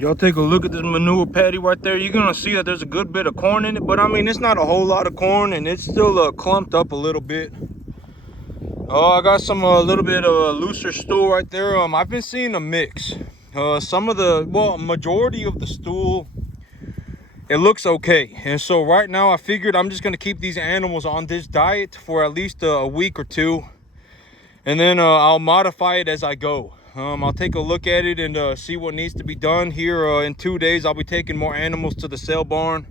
Y'all take a look at this manure patty right there. You're gonna see that there's a good bit of corn in it, but I mean, it's not a whole lot of corn, and it's still clumped up a little bit. Oh, I got some little bit of looser stool right there. I've been seeing a mix. Some of the, well, majority of the stool, it looks okay. And so right now I figured I'm just gonna keep these animals on this diet for at least a week or two, and then I'll modify it as I go. I'll take a look at it and see what needs to be done here. In 2 days, I'll be taking more animals to the sale barn.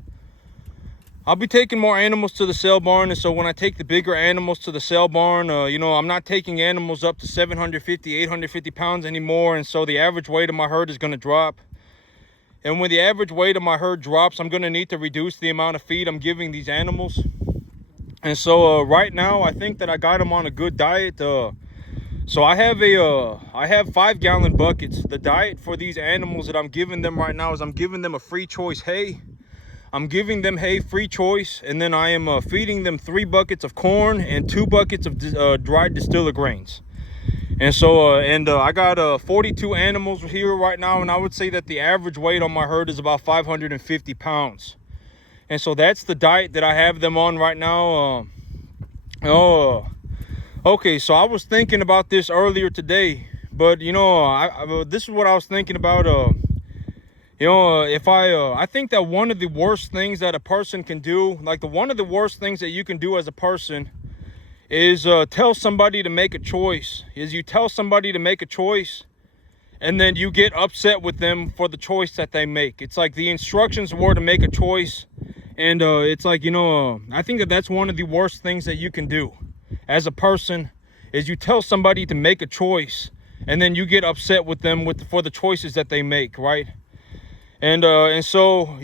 And so when I take the bigger animals to the sale barn, I'm not taking animals up to 750, 850 pounds anymore. And so the average weight of my herd is going to drop. And when the average weight of my herd drops, I'm going to need to reduce the amount of feed I'm giving these animals. And so right now, I think that I got them on a good diet. So I have 5-gallon buckets. The diet for these animals that I'm giving them right now is I'm giving them a free choice hay. I'm giving them hay free choice, and then I am feeding them 3 buckets of corn and 2 buckets of dried distiller grains. And so I got 42 animals here right now, and I would say that the average weight on my herd is about 550 pounds. And so that's the diet that I have them on right now. Okay, so I was thinking about this earlier today, but this is what I was thinking about. I think that one of the worst things that a person can do, one of the worst things that you can do as a person is tell somebody to make a choice. You tell somebody to make a choice, and then you get upset with them for the choice that they make. It's like the instructions were to make a choice, and it's like, I think that that's one of the worst things that you can do as a person, is you tell somebody to make a choice, and then you get upset with them for the choices that they make, right? And so,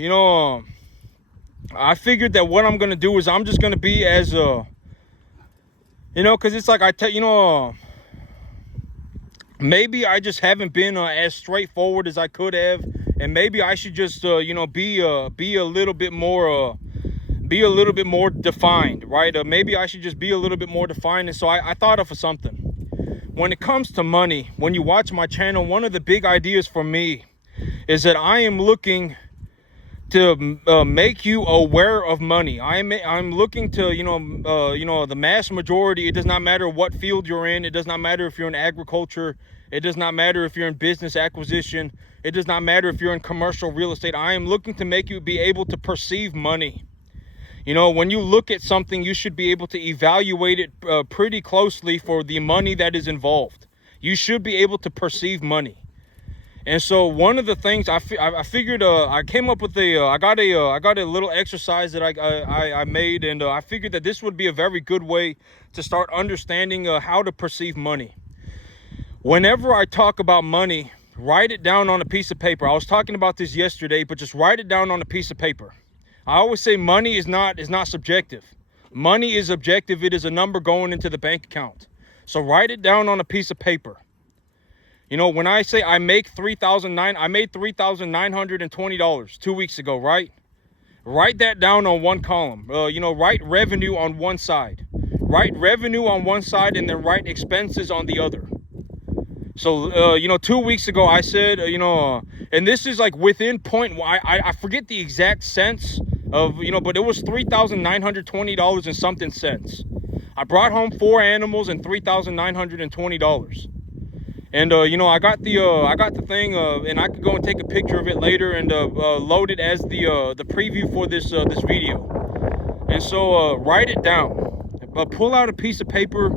I figured that what I'm going to do is I'm just going to be as, because it's like maybe I just haven't been as straightforward as I could have. And maybe I should just, be a little bit more defined, right? Maybe I should just be a little bit more defined. And so I thought of something. When it comes to money, when you watch my channel, one of the big ideas for me is that I am looking to make you aware of money. I'm looking to, the mass majority. It does not matter what field you're in. It does not matter if you're in agriculture. It does not matter if you're in business acquisition. It does not matter if you're in commercial real estate. I am looking to make you be able to perceive money. When you look at something, you should be able to evaluate it pretty closely for the money that is involved. You should be able to perceive money. And so one of the things I figured, I came up with I got a little exercise that I made, and I figured that this would be a very good way to start understanding how to perceive money. Whenever I talk about money, write it down on a piece of paper. I was talking about this yesterday, but just write it down on a piece of paper. I always say money is not subjective. Money is objective. It is a number going into the bank account. So write it down on a piece of paper. When I say I made $3,920 2 weeks ago, right? Write that down on one column. Write revenue on one side. Write revenue on one side, and then write expenses on the other. So, 2 weeks ago, I said, and this is like within point, I forget the exact cents of, but it was $3,920 and something cents. I brought home 4 animals and $3,920. And, I got the thing, and I could go and take a picture of it later and load it as the preview for this video. And so write it down. Pull out a piece of paper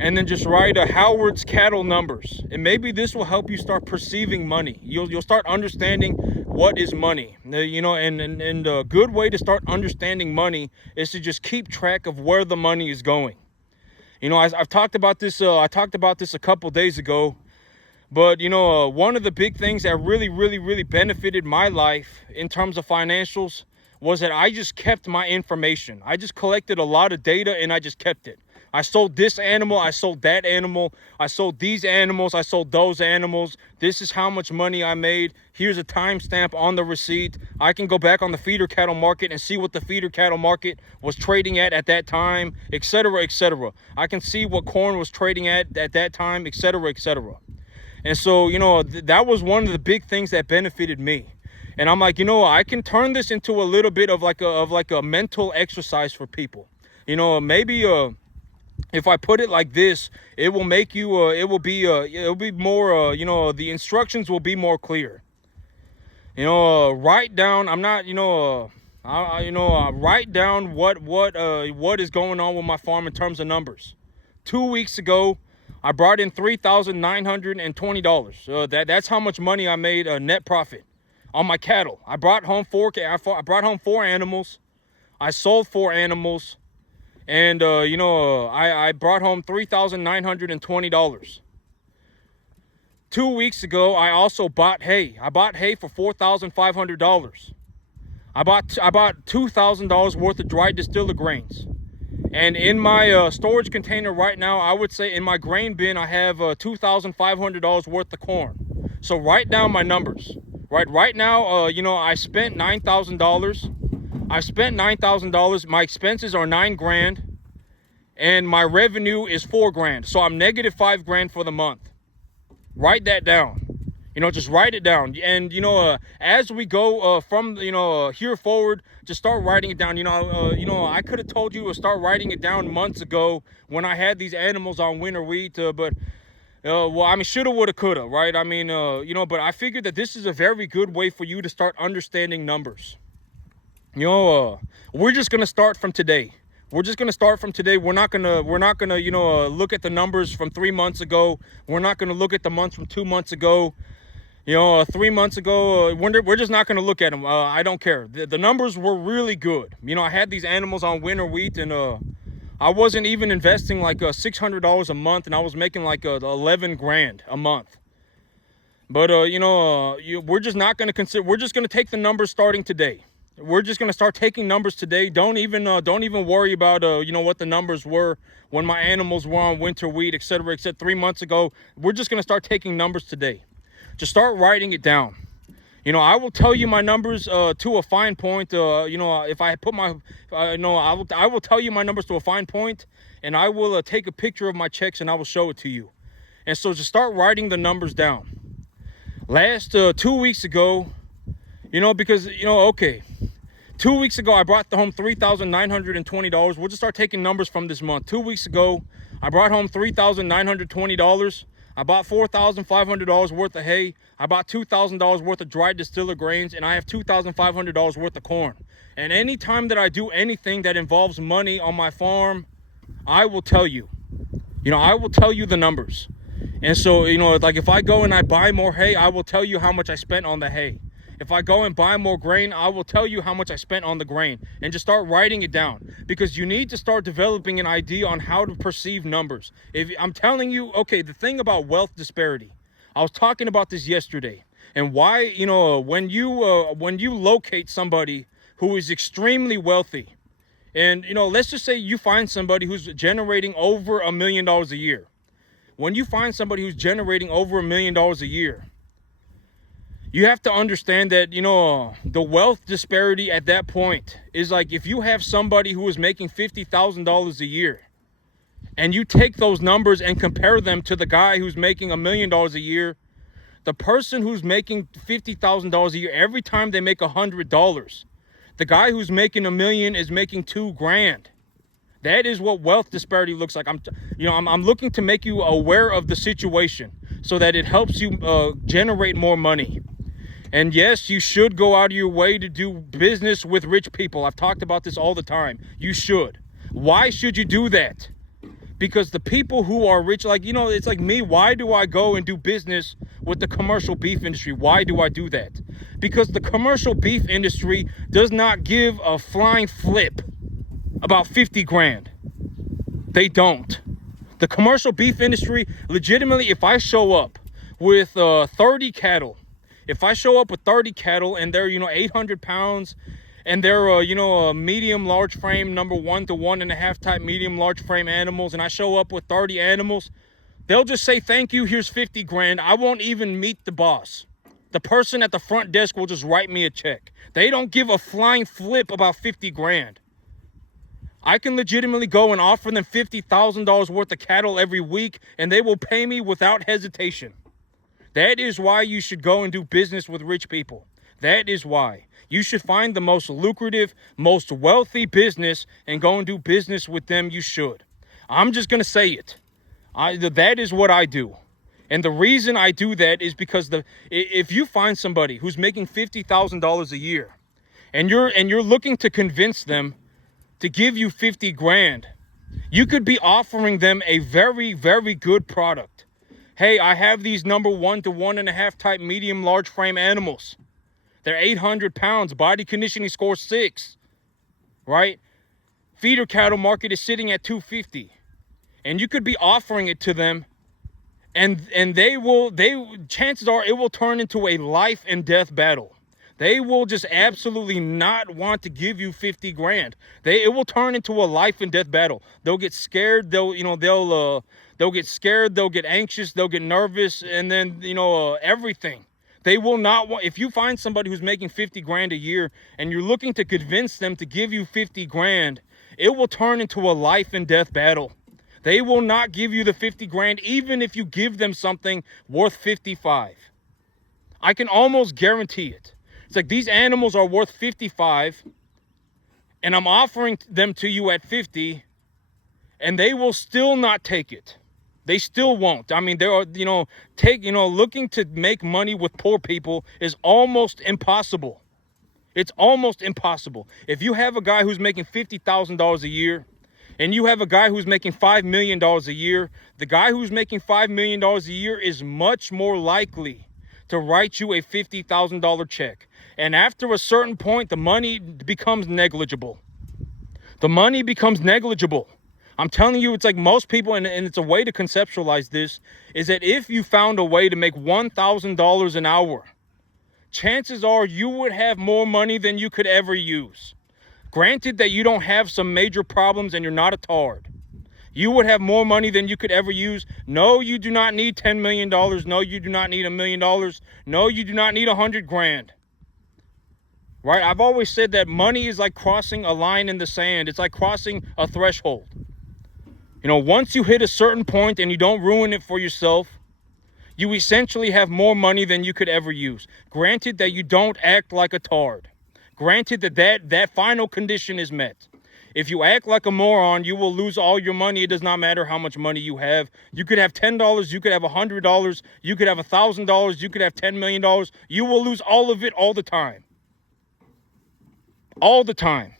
and then just write Howard's cattle numbers. And maybe this will help you start perceiving money. You'll start understanding what is money. And a good way to start understanding money is to just keep track of where the money is going. I've talked about this. I talked about this a couple days ago. But, one of the big things that really benefited my life in terms of financials was that I just kept my information. I just collected a lot of data and I just kept it. I sold this animal, I sold that animal, I sold these animals, I sold those animals. This is how much money I made. Here's a timestamp on the receipt. I can go back on the feeder cattle market and see what the feeder cattle market was trading at that time, etc., etc. I can see what corn was trading at that time, etc., etc. And so, that was one of the big things that benefited me. And I'm like, I can turn this into a little bit of like a mental exercise for people. Maybe if I put it like this, it will make you it'll be more the instructions will be more clear. Write down. I'm not write down what is going on with my farm in terms of numbers. 2 weeks ago, I brought in $3,920. That's how much money I made, net profit on my cattle. I brought home four animals. I sold 4 animals, and I brought home $3,920. 2 weeks ago, I also bought hay. I bought hay for $4,500. I bought $2,000 worth of dried distiller grains. And in my storage container right now, I would say in my grain bin, I have $2,500 worth of corn. So write down my numbers. Right now, I spent $9,000. I spent $9,000. My expenses are $9,000, and my revenue is $4,000. So I'm negative $5,000 for the month. Write that down. Just write it down. And as we go from here forward, just start writing it down. I could have told you to start writing it down months ago when I had these animals on winter wheat, but shoulda, woulda, coulda, right? But I figured that this is a very good way for you to start understanding numbers. We're just gonna start from today. We're not gonna look at the numbers from 3 months ago. We're not gonna look at the months from 2 months ago. 3 months ago, we're just not gonna look at them. I don't care. The numbers were really good. I had these animals on winter wheat, and I wasn't even investing like $600 a month, and I was making like $11,000 a month. But we're just not gonna consider. We're just gonna take the numbers starting today. We're just gonna start taking numbers today. Don't even worry about what the numbers were when my animals were on winter wheat, etc. Except 3 months ago. We're just gonna start taking numbers today. Just start writing it down. I will tell you my numbers to a fine point. If I put my, I will tell you my numbers to a fine point, and I will take a picture of my checks and I will show it to you. And so just start writing the numbers down. Last 2 weeks ago, because 2 weeks ago I brought home $3,920. We'll just start taking numbers from this month. 2 weeks ago, I brought home $3,920. I bought $4,500 worth of hay. I bought $2,000 worth of dried distiller grains, and I have $2,500 worth of corn. And anytime that I do anything that involves money on my farm, I will tell you. I will tell you the numbers. And so, like if I go and I buy more hay, I will tell you how much I spent on the hay. If I go and buy more grain, I will tell you how much I spent on the grain. And just start writing it down, because you need to start developing an idea on how to perceive numbers. If I'm telling you, okay, the thing about wealth disparity, I was talking about this yesterday, and why, when you locate somebody who is extremely wealthy, and let's just say you find somebody who's generating over $1 million a year. When you find somebody who's generating over $1 million a year, you have to understand that, the wealth disparity at that point is like if you have somebody who is making $50,000 a year, and you take those numbers and compare them to the guy who's making $1 million a year, the person who's making $50,000 a year, every time they make $100, the guy who's making $1 million is making $2,000. That is what wealth disparity looks like. I'm looking to make you aware of the situation so that it helps you generate more money. And yes, you should go out of your way to do business with rich people. I've talked about this all the time. You should. Why should you do that? Because the people who are rich, it's like me. Why do I go and do business with the commercial beef industry? Why do I do that? Because the commercial beef industry does not give a flying flip about $50,000. They don't. The commercial beef industry, legitimately, if I show up with 30 cattle, if I show up with 30 cattle and they're, 800 pounds, and they're, medium, large frame, number 1 to 1.5 type medium, large frame animals, and I show up with 30 animals, they'll just say, thank you, here's $50,000. I won't even meet the boss. The person at the front desk will just write me a check. They don't give a flying flip about $50,000. I can legitimately go and offer them $50,000 worth of cattle every week, and they will pay me without hesitation. That is why you should go and do business with rich people. That is why. You should find the most lucrative, most wealthy business and go and do business with them. You should. I'm just going to say it. That is what I do. And the reason I do that is because if you find somebody who's making $50,000 a year and you're looking to convince them to give you 50 grand, you could be offering them a very, very good product. Hey, I have these number 1 to 1.5 type medium large frame animals. They're 800 pounds, body conditioning score 6, right? Feeder cattle market is sitting at 250. And you could be offering it to them, and chances are it will turn into a life and death battle. They will just absolutely not want to give you 50 grand. It will turn into a life and death battle. They'll get scared. They'll get scared. They'll get anxious. They'll get nervous, and then everything. They will not want. If you find somebody who's making 50 grand a year and you're looking to convince them to give you 50 grand, it will turn into a life and death battle. They will not give you the 50 grand, even if you give them something worth 55. I can almost guarantee it. It's like these animals are worth 55, and I'm offering them to you at 50, and they will still not take it. They still won't. I mean, looking to make money with poor people is almost impossible. It's almost impossible. If you have a guy who's making $50,000 a year, and you have a guy who's making $5 million a year, the guy who's making $5 million a year is much more likely to write you a $50,000 check. And after a certain point, the money becomes negligible. The money becomes negligible. I'm telling you, it's like most people, and it's a way to conceptualize this, is that if you found a way to make $1,000 an hour, chances are you would have more money than you could ever use. Granted that you don't have some major problems and you're not a tard. You would have more money than you could ever use. No, you do not need $10 million. No, you do not need $1 million. No, you do not need 100 grand. Right? I've always said that money is like crossing a line in the sand. It's like crossing a threshold. Once you hit a certain point and you don't ruin it for yourself, you essentially have more money than you could ever use. Granted that you don't act like a tard. Granted that final condition is met. If you act like a moron, you will lose all your money. It does not matter how much money you have. You could have $10, you could have $100, you could have $1,000, you could have $10 million. You will lose all of it all the time. All the time.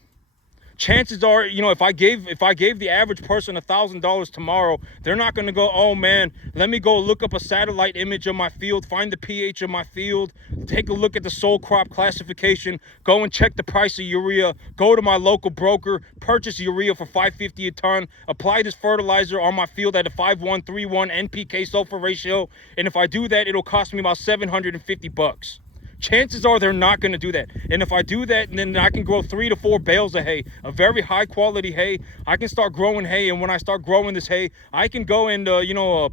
Chances are, if I gave the average person $1,000 tomorrow, they're not going to go, oh man, let me go look up a satellite image of my field, find the pH of my field, take a look at the soil crop classification, go and check the price of urea, go to my local broker, purchase urea for $5.50 a ton, apply this fertilizer on my field at a 5:1:3:1 NPK sulfur ratio, and if I do that, it'll cost me about $750. Chances are they're not going to do that. And if I do that, then I can grow 3 to 4 bales of hay, a very high quality hay. I can start growing hay. And when I start growing this hay, I can go and,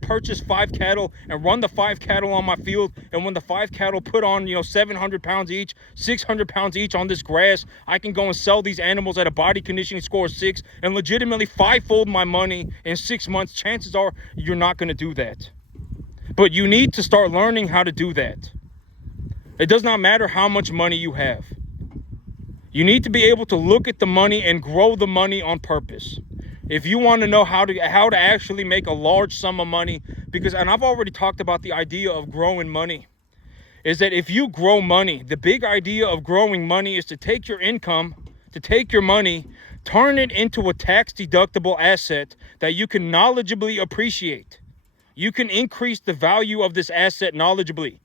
purchase 5 cattle and run the 5 cattle on my field. And when the 5 cattle put on, 700 pounds each, 600 pounds each on this grass, I can go and sell these animals at a body conditioning score of 6 and legitimately 5-fold my money in 6 months. Chances are you're not going to do that. But you need to start learning how to do that. It does not matter how much money you have. You need to be able to look at the money and grow the money on purpose. If you want to know how to actually make a large sum of money, and I've already talked about the idea of growing money, is that if you grow money, the big idea of growing money is to take your income, to take your money, turn it into a tax-deductible asset that you can knowledgeably appreciate. You can increase the value of this asset knowledgeably.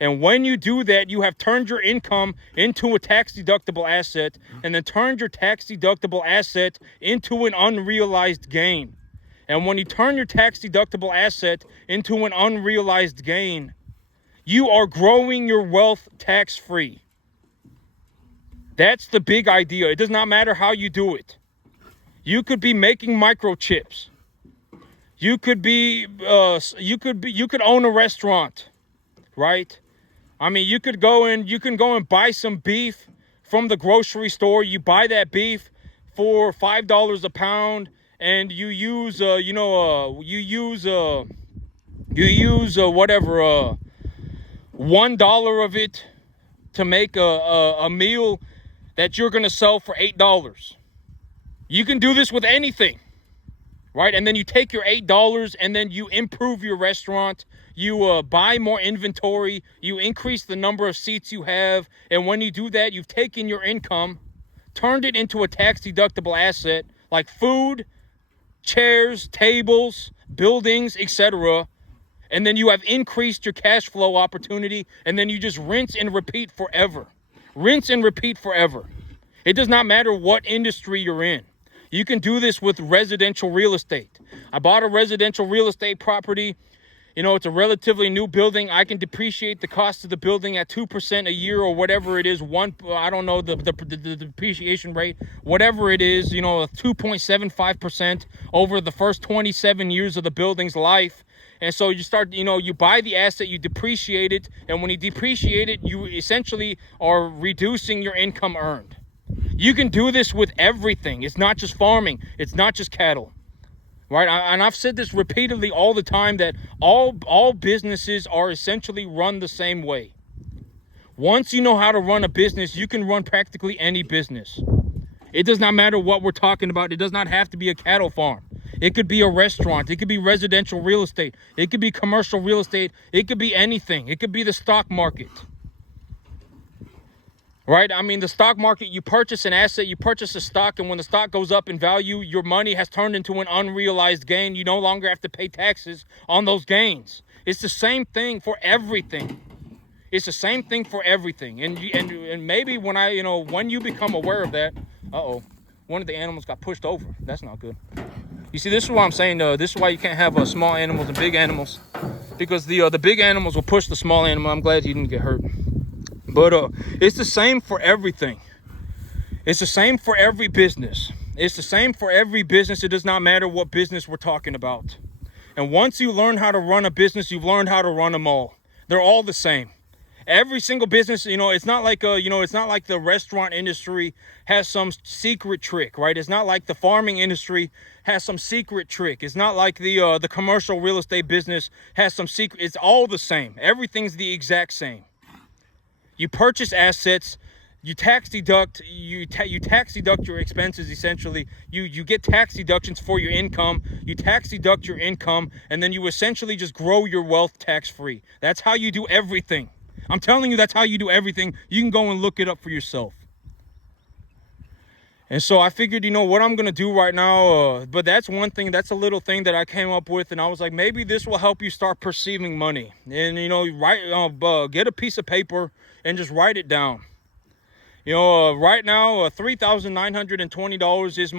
And when you do that, you have turned your income into a tax-deductible asset, and then turned your tax-deductible asset into an unrealized gain. And when you turn your tax-deductible asset into an unrealized gain, you are growing your wealth tax-free. That's the big idea. It does not matter how you do it. You could be making microchips. You could own a restaurant, right? I mean, you can go and buy some beef from the grocery store. You buy that beef for $5 a pound, and you use You use $1 of it to make a meal that you're going to sell for $8. You can do this with anything, right? And then you take your $8 and then you improve your restaurant. You buy more inventory. You increase the number of seats you have. And when you do that, you've taken your income, turned it into a tax-deductible asset like food, chairs, tables, buildings, etc. And then you have increased your cash flow opportunity, and then you just rinse and repeat forever. Rinse and repeat forever. It does not matter what industry you're in. You can do this with residential real estate. I bought a residential real estate property. You know, it's a relatively new building. I can depreciate the cost of the building at 2% a year or whatever it is. I don't know the depreciation rate, whatever it is, you know, 2.75% over the first 27 years of the building's life. And so you start, you know, you buy the asset, you depreciate it. And when you depreciate it, you essentially are reducing your income earned. You can do this with everything. It's not just farming. It's not just cattle. Right? And I've said this repeatedly all the time, that all businesses are essentially run the same way. Once you know how to run a business, you can run practically any business. It does not matter what we're talking about. It does not have to be a cattle farm. It could be a restaurant. It could be residential real estate. It could be commercial real estate. It could be anything. It could be the stock market. Right? I mean, the stock market, you purchase an asset, you purchase a stock, and when the stock goes up in value, your money has turned into an unrealized gain. You no longer have to pay taxes on those gains. It's the same thing for everything. It's the same thing for everything. And maybe when you become aware of that, one of the animals got pushed over. That's not good. You see, this is why I'm saying, this is why you can't have small animals and big animals, because the big animals will push the small animal. I'm glad you didn't get hurt. But it's the same for everything. It's the same for every business. It's the same for every business. It does not matter what business we're talking about. And once you learn how to run a business, you've learned how to run them all. They're all the same. Every single business, it's not like it's not like the restaurant industry has some secret trick, right? It's not like the farming industry has some secret trick. It's not like the commercial real estate business has some secret. It's all the same. Everything's the exact same. You purchase assets, you tax deduct your expenses. Essentially, you get tax deductions for your income. You tax deduct your income, and then you essentially just grow your wealth tax free. That's how you do everything. I'm telling you, that's how you do everything. You can go and look it up for yourself. And so I figured, what I'm going to do right now, but that's one thing, that's a little thing that I came up with, and I was like, maybe this will help you start perceiving money. And, get a piece of paper and just write it down. Right now, $3,920 is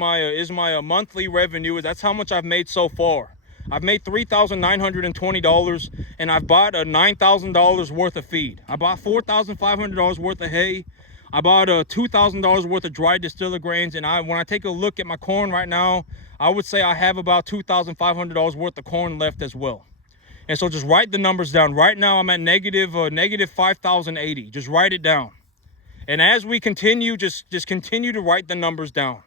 my monthly revenue. That's how much I've made so far. I've made $3,920, and I've bought $9,000 worth of feed. I bought $4,500 worth of hay. I bought $2,000 worth of dried distiller grains, and when I take a look at my corn right now, I would say I have about $2,500 worth of corn left as well. And so just write the numbers down. Right now, I'm at negative 5,080. Just write it down. And as we continue, just continue to write the numbers down.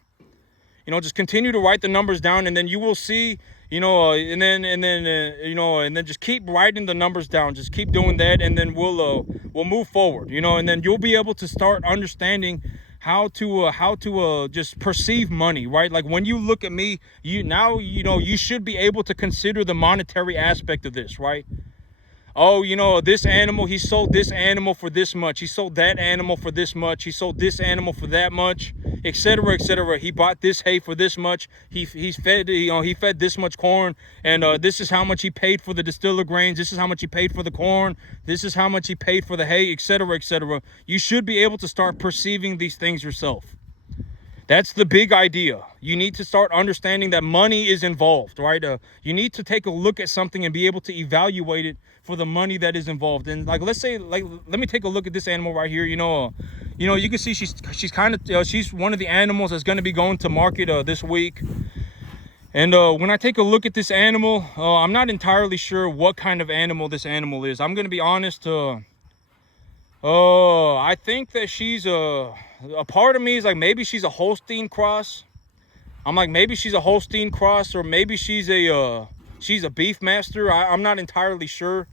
Just continue to write the numbers down, and then you will see, and then just keep writing the numbers down. Just keep doing that, and then we'll move forward. And then you'll be able to start understanding how to just perceive money, right? Like when you look at me, you should be able to consider the monetary aspect of this, right? Oh, this animal, he sold this animal for this much. He sold that animal for this much. He sold this animal for that much, etc., etc. He bought this hay for this much. He fed this much corn, and this is how much he paid for the distiller grains. This is how much he paid for the corn. This is how much he paid for the hay, etc., etc. You should be able to start perceiving these things yourself. That's the big idea. You need to start understanding that money is involved, right? You need to take a look at something and be able to evaluate it for the money that is involved. And let me take a look at this animal right here. You can see she's kind of she's one of the animals that's going to be going to market this week. And when I take a look at this animal, I'm not entirely sure what kind of animal this animal is. I'm going to be honest. I think that she's a part of me is like maybe she's a Holstein cross. I'm like maybe she's a Holstein cross, or maybe she's a she's a beef master. I'm not entirely sure.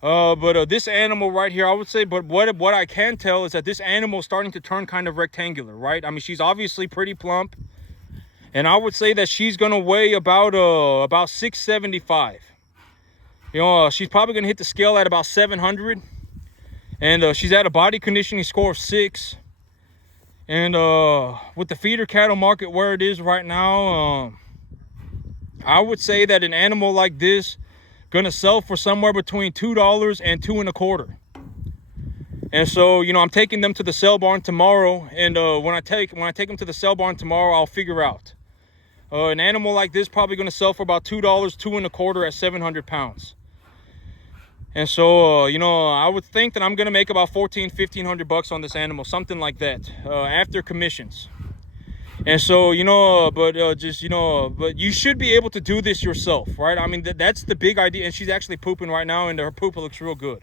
But this animal right here, I would say, but what I can tell is that this animal is starting to turn kind of rectangular, right? I mean, she's obviously pretty plump, and I would say that she's gonna weigh about 675. You know, she's probably gonna hit the scale at about 700, and she's at a body conditioning score of 6. And with the feeder cattle market where it is right now, I would say that an animal like this gonna sell for somewhere between $2 and $2.25. And so, you know, I'm taking them to the sale barn tomorrow, and when I take them to the sale barn tomorrow, I'll figure out an animal like this probably gonna sell for about $2, $2.25 at 700 pounds. And so, you know, I would think that I'm gonna make about $1,400-1,500 on this animal, something like that, after commissions. And so, you know, but you should be able to do this yourself, right? I mean, that's the big idea. And she's actually pooping right now, and her poop looks real good.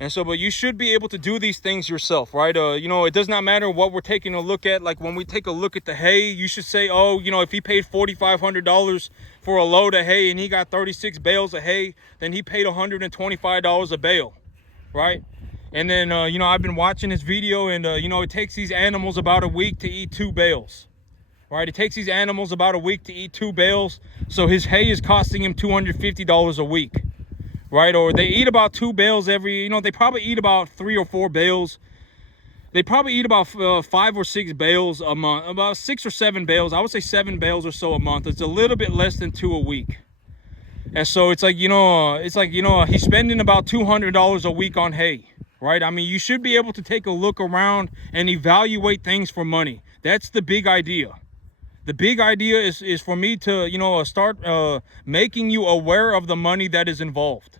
And so, but you should be able to do these things yourself, right? You know, it does not matter what we're taking a look at. Like when we take a look at the hay, you should say, oh, you know, if he paid $4,500 for a load of hay and he got 36 bales of hay, then he paid $125 a bale, right? And then, you know, I've been watching this video, and, you know, it takes these animals about a week to eat 2 bales, right? It takes these animals about a week to eat 2 bales. So his hay is costing him $250 a week, right? Or they eat about 2 bales every, you know, they probably eat about 3 or 4 bales. They probably eat about 5 or 6 bales a month, about 6 or 7 bales. I would say 7 bales or so a month. It's a little bit less than 2 a week. And so it's like, you know, he's spending about $200 a week on hay. Right? I mean, you should be able to take a look around and evaluate things for money. That's the big idea. The big idea is for me to, you know, start making you aware of the money that is involved.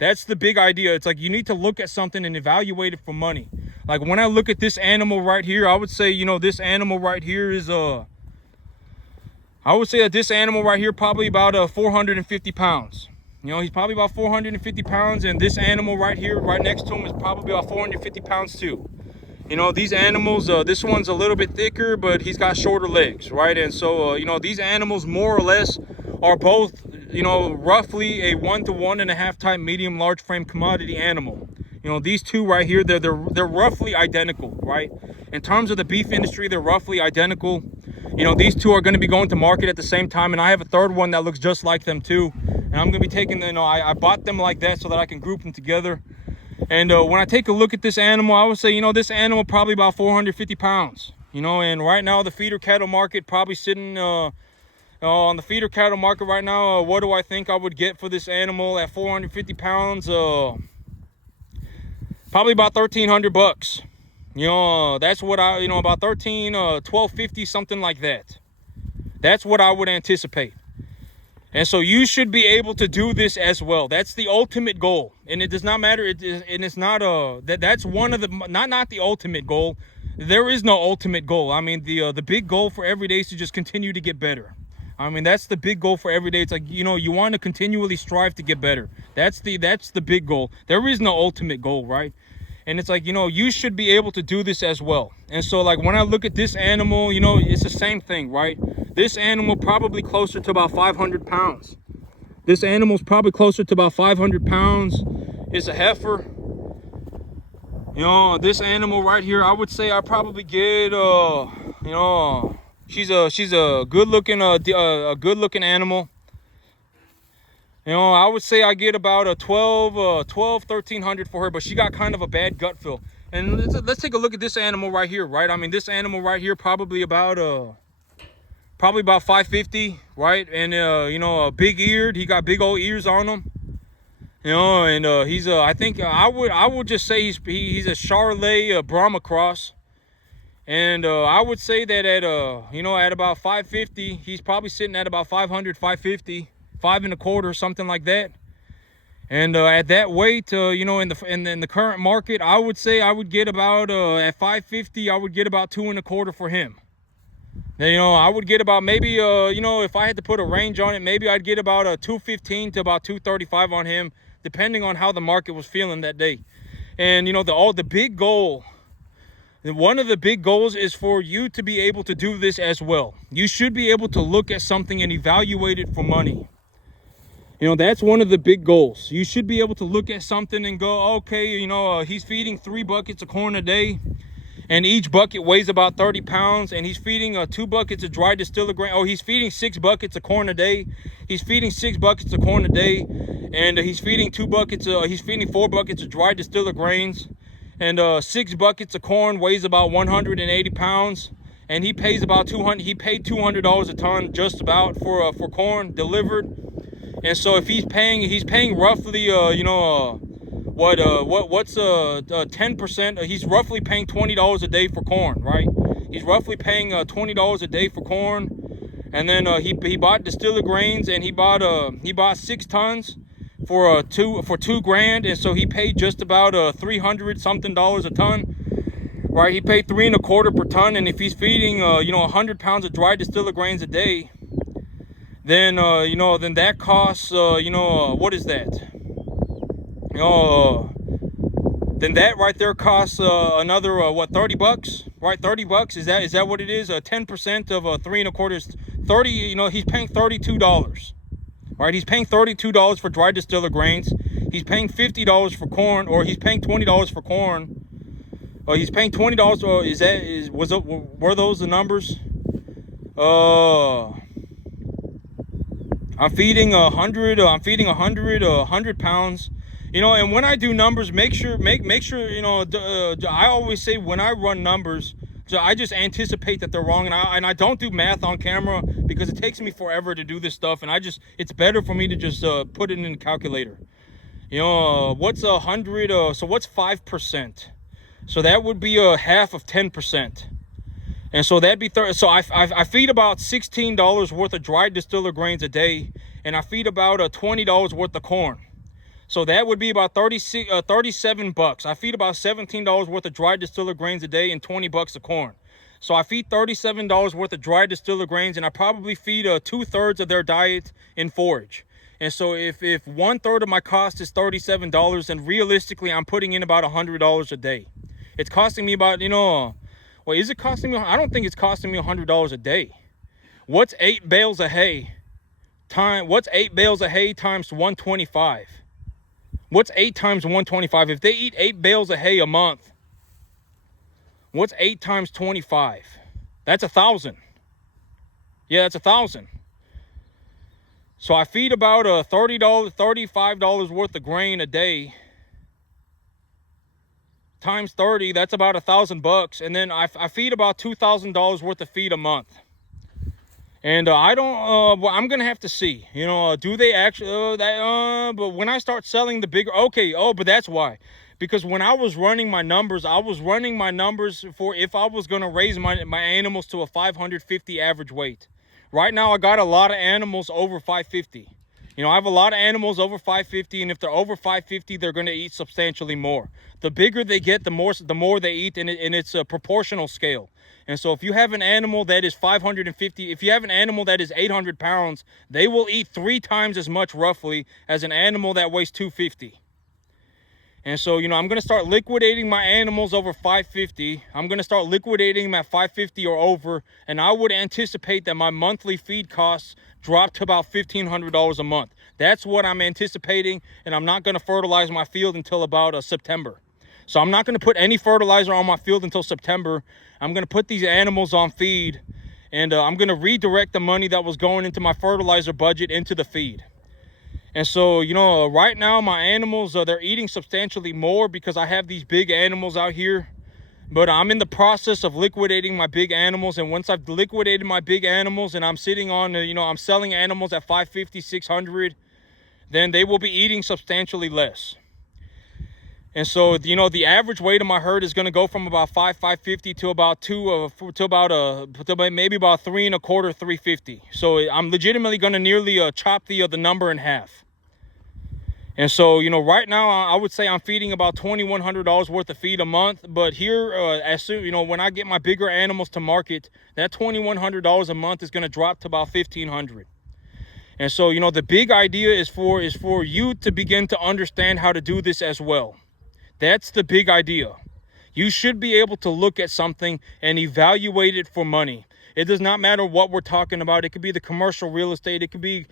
That's the big idea. It's like you need to look at something and evaluate it for money. Like when I look at this animal right here, I would say, you know, this animal right here is I would say that this animal right here probably about 450 pounds. You know, he's probably about 450 pounds, and this animal right here, right next to him, is probably about 450 pounds too. You know, these animals, this one's a little bit thicker, but he's got shorter legs, right? And so, you know, these animals more or less are both, you know, roughly a 1 to 1.5 type medium large frame commodity animal. You know, these two right here, they're roughly identical, right? In terms of the beef industry, they're roughly identical. You know, these two are going to be going to market at the same time, and I have a third one that looks just like them too. And I'm going to be taking, you know, I bought them like that so that I can group them together. And when I take a look at this animal, I would say, you know, this animal probably about 450 pounds. You know, and right now the feeder cattle market probably sitting on the feeder cattle market right now. What do I think I would get for this animal at 450 pounds? Probably about $1,300. You know, that's what I, you know, about $1,250, something like that. That's what I would anticipate. And so you should be able to do this as well. That's the ultimate goal. And it does not matter. It's not that's one of the, not the ultimate goal. There is no ultimate goal. I mean, the big goal for every day is to just continue to get better. I mean, that's the big goal for every day. It's like, you know, you want to continually strive to get better. That's the big goal. There is no ultimate goal, right? And it's like, you know, you should be able to do this as well. And so, like, when I look at this animal, you know, it's the same thing, right? This animal probably closer to about 500 pounds. This animal's probably closer to about 500 pounds. It's a heifer. You know, this animal right here, I would say I probably get, you know, she's a good-looking animal. You know, I would say I get about a 1,300 for her, but she got kind of a bad gut feel. And let's take a look at this animal right here, right? I mean, this animal right here probably about 550, right? And you know, big-eared. He got big old ears on him. You know, and he's I think I would just say he's a Charolais Brahma cross. And I would say that at you know, at about 550, he's probably sitting at about 500, 550. 5.25, something like that. And at that weight, you know, in the current market, I would say I would get about at 550, I would get about 2.25 for him. Then, you know, I would get about maybe you know, if I had to put a range on it, maybe I'd get about a 215 to about 235 on him, depending on how the market was feeling that day. And you know, the big goal, one of the big goals is for you to be able to do this as well. You should be able to look at something and evaluate it for money. You know, that's one of the big goals. You should be able to look at something and go, okay, you know, he's feeding 3 buckets of corn a day, and each bucket weighs about 30 pounds, and he's feeding 2 buckets of dry distilled grain. Oh, he's feeding 6 buckets of corn a day. He's feeding 6 buckets of corn a day, and he's feeding 4 buckets of dry distilled grains, and 6 buckets of corn weighs about 180 pounds, and he pays about $200 a ton just about for corn delivered. And so if he's paying roughly what's 10%, he's roughly paying $20 a day for corn, right? He's roughly paying $20 a day for corn. And then he bought distilled grains, and he bought 6 tons for $2 grand, and so he paid just about $300 something a ton, right? He paid 3 1/4 per ton. And if he's feeding 100 pounds of dry distilled grains a day, then then that costs what is that? Then that right there costs another what, 30 bucks, right? 30 bucks, is that what it is? 10% of 3 1/4 is 30. He's paying $32, right? He's paying $32 for dry distilled grains. He's paying $50 for corn, or he's paying $20 for corn. He's paying $20. Were those the numbers? I'm feeding 100 pounds. And when I do numbers, make sure, I always say when I run numbers, I just anticipate that they're wrong, and I don't do math on camera because it takes me forever to do this stuff, and it's better for me to just put it in a calculator. What's 100? So what's 5%? So that would be half of 10%. And so that'd be 30. So I feed about $16 worth of dried distilled grains a day, and I feed about $20 worth of corn. So that would be about 37 bucks. I feed about $17 worth of dried distilled grains a day and 20 bucks of corn. So I feed $37 worth of dried distilled grains, and I probably feed 2/3 of their diet in forage. And so if 1/3 of my cost is $37, then realistically I'm putting in about $100 a day. It's costing me about, well, is it costing me? I don't think it's costing me $100 a day. What's 8 bales of hay? What's 8 bales of hay times 125? What's 8 times 125? If they eat 8 bales of hay a month, what's 8 times 25? That's 1,000. Yeah, that's 1,000. So I feed about $30, $35 worth of grain a day. Times 30, that's about $1,000 and then I feed about $2,000 worth of feed a month. And I don't well, I'm gonna have to see, do they actually but when I start selling the bigger, but that's why, because when I was running my numbers, for if I was gonna raise my animals to a 550 average weight. Right now I got a lot of animals over 550. I have a lot of animals over 550, and if they're over 550, they're going to eat substantially more. The bigger they get, the more they eat, and it's a proportional scale. And so if you have an animal that is 550, if you have an animal that is 800 pounds, they will eat 3 times as much roughly as an animal that weighs 250. And so, I'm going to start liquidating my animals over 550. I'm going to start liquidating them at 550 or over, and I would anticipate that my monthly feed costs drop to about $1,500 a month. That's what I'm anticipating, and I'm not going to fertilize my field until about September. So I'm not going to put any fertilizer on my field until September. I'm going to put these animals on feed, and I'm going to redirect the money that was going into my fertilizer budget into the feed. And so, right now my animals, they're eating substantially more because I have these big animals out here. But I'm in the process of liquidating my big animals. And once I've liquidated my big animals and I'm sitting on, I'm selling animals at 550, 600, then they will be eating substantially less. And so, the average weight of my herd is going to go from about 550 to about maybe about 3 1/4, 350. So I'm legitimately going to nearly chop the number in half. And so, right now I would say I'm feeding about $2,100 worth of feed a month. But here, as soon, when I get my bigger animals to market, that $2,100 a month is going to drop to about $1,500. And so, the big idea is for you to begin to understand how to do this as well. That's the big idea. You should be able to look at something and evaluate it for money. It does not matter what we're talking about. It could be the commercial real estate. It could be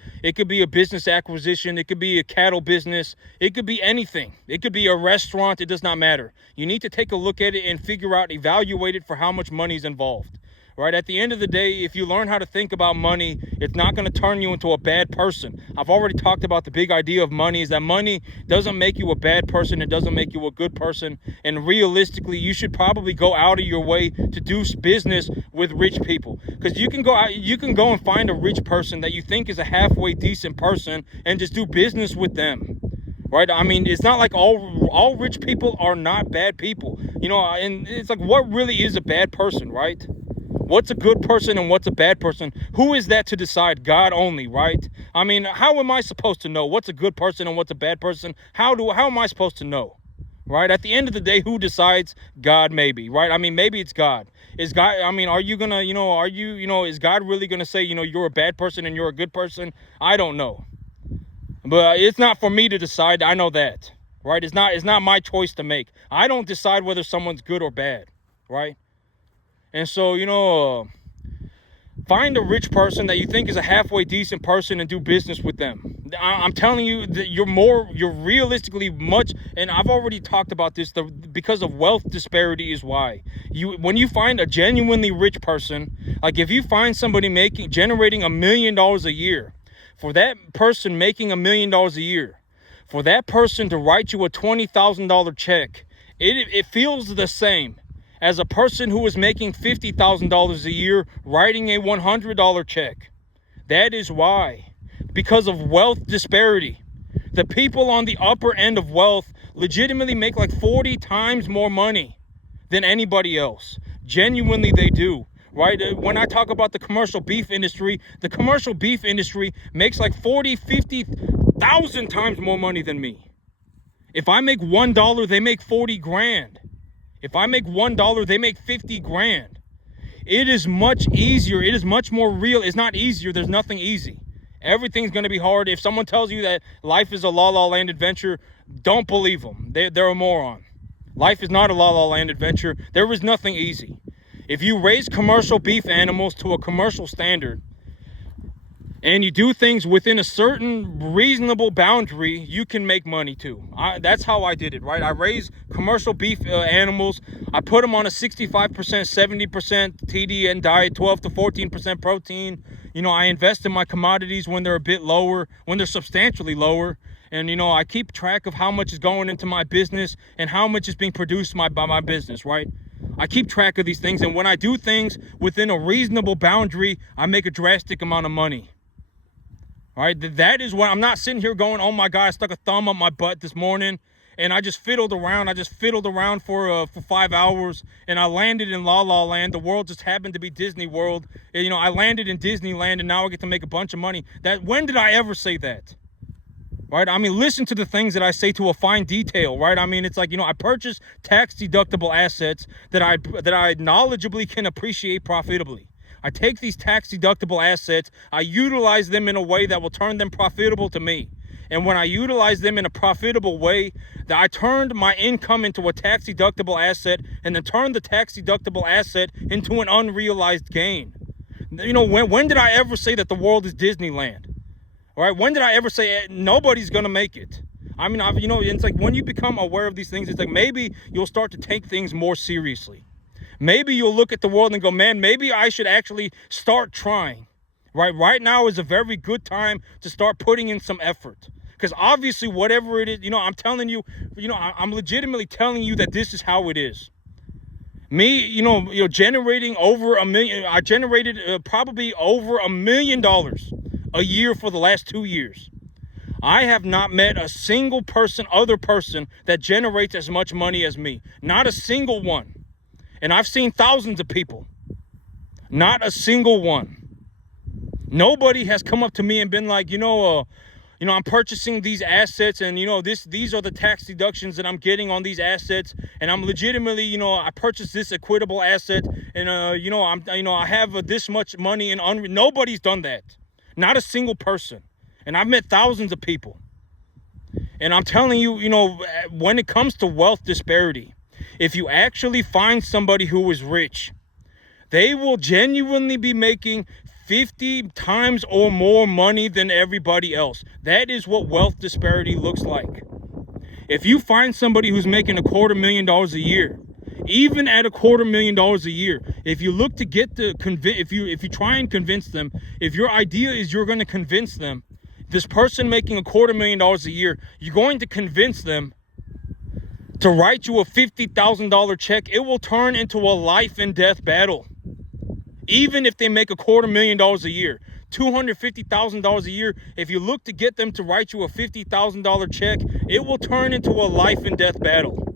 a business acquisition. It could be a cattle business. It could be anything. It could be a restaurant. It does not matter. You need to take a look at it and figure out, evaluate it for how much money is involved. Right? At the end of the day, if you learn how to think about money, it's not going to turn you into a bad person. I've already talked about the big idea of money, is that money doesn't make you a bad person. It doesn't make you a good person. And realistically, you should probably go out of your way to do business with rich people. Because you can go and find a rich person that you think is a halfway decent person and just do business with them. Right? I mean, it's not like all rich people are not bad people. You know, and it's like, what really is a bad person, right? What's a good person and what's a bad person? Who is that to decide? God only, right? I mean, how am I supposed to know what's a good person and what's a bad person? How am I supposed to know? Right? At the end of the day, who decides? God, maybe, right? I mean, maybe it's God. Is God, I mean, are you gonna, is God really gonna say, you're a bad person and you're a good person? I don't know. But it's not for me to decide. I know that, right? It's not my choice to make. I don't decide whether someone's good or bad, right? And so, find a rich person that you think is a halfway decent person and do business with them. I'm telling you that you're realistically much, and I've already talked about this, because of wealth disparity is why. When you find a genuinely rich person, like if you find somebody generating $1 million a year, for that person making $1 million a year, for that person to write you a $20,000 check, it feels the same as a person who is making $50,000 a year writing a $100 check. That is why. Because of wealth disparity. The people on the upper end of wealth legitimately make like 40 times more money than anybody else. Genuinely they do. Right? When I talk about the commercial beef industry makes like 40, 50,000 times more money than me. If I make $1, they make 40 grand. If I make $1, they make 50 grand. It is much easier. It is much more real. It's not easier. There's nothing easy. Everything's going to be hard. If someone tells you that life is a La La Land adventure, don't believe them. They're a moron. Life is not a La La Land adventure. There is nothing easy. If you raise commercial beef animals to a commercial standard, and you do things within a certain reasonable boundary, you can make money too. That's how I did it, right? I raised commercial beef animals. I put them on a 65%, 70% TDN diet, 12 to 14% protein. I invest in my commodities when they're a bit lower, when they're substantially lower. And, I keep track of how much is going into my business and how much is being produced by my business, right? I keep track of these things. And when I do things within a reasonable boundary, I make a drastic amount of money. All right, that is what I'm not sitting here going, oh my God, I stuck a thumb up my butt this morning and I just fiddled around. I just fiddled around for 5 hours and I landed in La La Land. The world just happened to be Disney World. And, I landed in Disneyland and now I get to make a bunch of money. When did I ever say that? Right? I mean, listen to the things that I say to a fine detail, right? I mean, it's like, I purchase tax deductible assets that I knowledgeably can appreciate profitably. I take these tax deductible assets, I utilize them in a way that will turn them profitable to me. And when I utilize them in a profitable way, that I turned my income into a tax deductible asset and then turned the tax deductible asset into an unrealized gain. When did I ever say that the world is Disneyland? All right, when did I ever say nobody's going to make it? I mean, it's like when you become aware of these things, it's like maybe you'll start to take things more seriously. Maybe you'll look at the world and go, man, maybe I should actually start trying, right? Right now is a very good time to start putting in some effort. Because obviously, whatever it is, I'm telling you, I'm legitimately telling you that this is how it is. Me, generating over $1 million, I generated probably over $1 million a year for the last 2 years. I have not met a single other person that generates as much money as me. Not a single one. And I've seen thousands of people. Not a single one. Nobody has come up to me and been like, I'm purchasing these assets and, these are the tax deductions that I'm getting on these assets. And I'm legitimately, I purchased this equitable asset and, I have this much money and nobody's done that. Not a single person. And I've met thousands of people. And I'm telling you, when it comes to wealth disparity, if you actually find somebody who is rich, They will genuinely be making 50 times or more money than everybody else. That is what wealth disparity looks like. If you find somebody who's making $250,000 a year, even at $250,000 a year, if you look to get the if you try and convince them, if your idea is you're going to convince them, this person making $250,000 a year, you're going to convince them to write you a $50,000 check, it will turn into a life and death battle. Even if they make $250,000 a year, $250,000 a year, if you look to get them to write you a $50,000 check, it will turn into a life and death battle.